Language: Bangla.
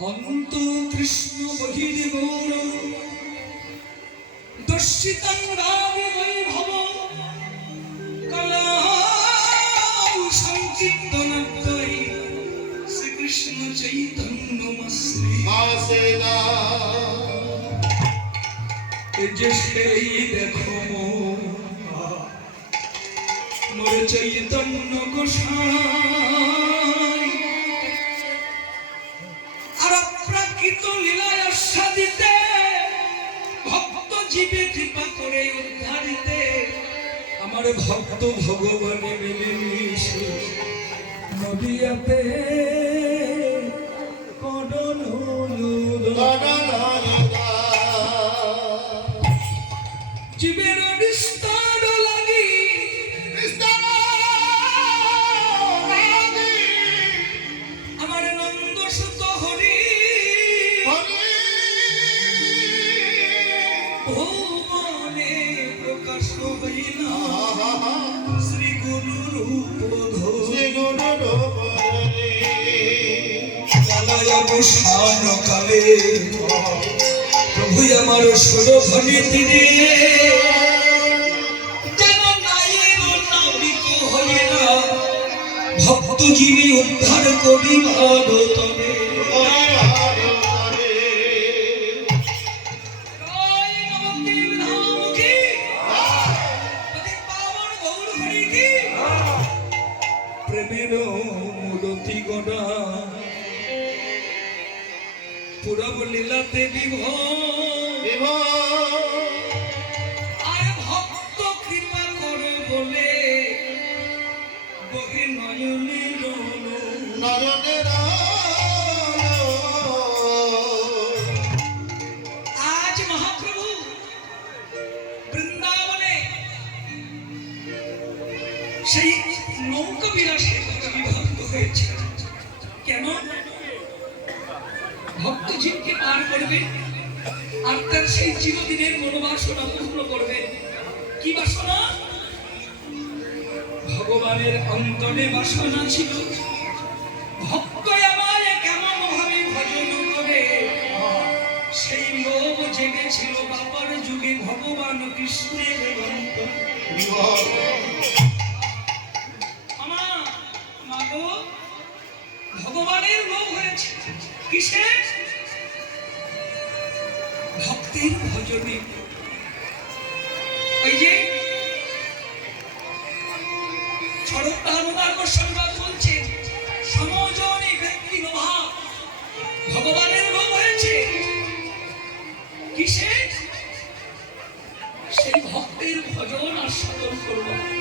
অন্ত কৃষ্ণ বহির দর্শিতং রাবি বৈভব। কলাউ সংকীর্তনত্বই শ্রীকৃষ্ণ চৈতন্যমশ্রী আসেনা যে সেই দেখো মোর চৈতন্য গোসাই। জীবে কৃপা করে উদ্ধারিতে। আমার ভক্ত ভগবানে মিলে মিশে নদিয়াতে গুরু রূপ ধরে জ্বালায় অবসান কালে, প্রভু আমার সুরভনি তিনি যেন নায়ের নাবিক হয়ে না ভক্ত জীবী উদ্ধার করি তবে প্রেমের মূলতি গণা। পুরব লীলাতে বিভোর আর ভক্ত কৃপা করে বলে বহে নয়নে রোলো। আজ মহাপ্রভু বৃন্দাবনে সেই নৌকা বিলাসের কথা বিভক্ত হয়েছে। কেন? ভক্ত জীবকে পার করবে আর তার সেই চিরদিনের মনোবাসনা পূর্ণ করবে। কি বাসনা? ভগবানের অন্তরে বাসনা ছিল ভক্ত আমায় কেমন ভাবে ভজন করে? সেই লোভ জেগেছিল বাবার যুগে ভগবান কৃষ্ণের অন্তর আমা মাগো ভগবানের লোভ হয়েছে কিসে? ভক্তির ভজনে। ওই যে গোস্বামীবাদ বলছেন, সমজনে ব্যক্তি লোভা ভগবানের লোভ হয়েছে। কিসে? সেই ভক্তের ভজন আস্বাদন করব।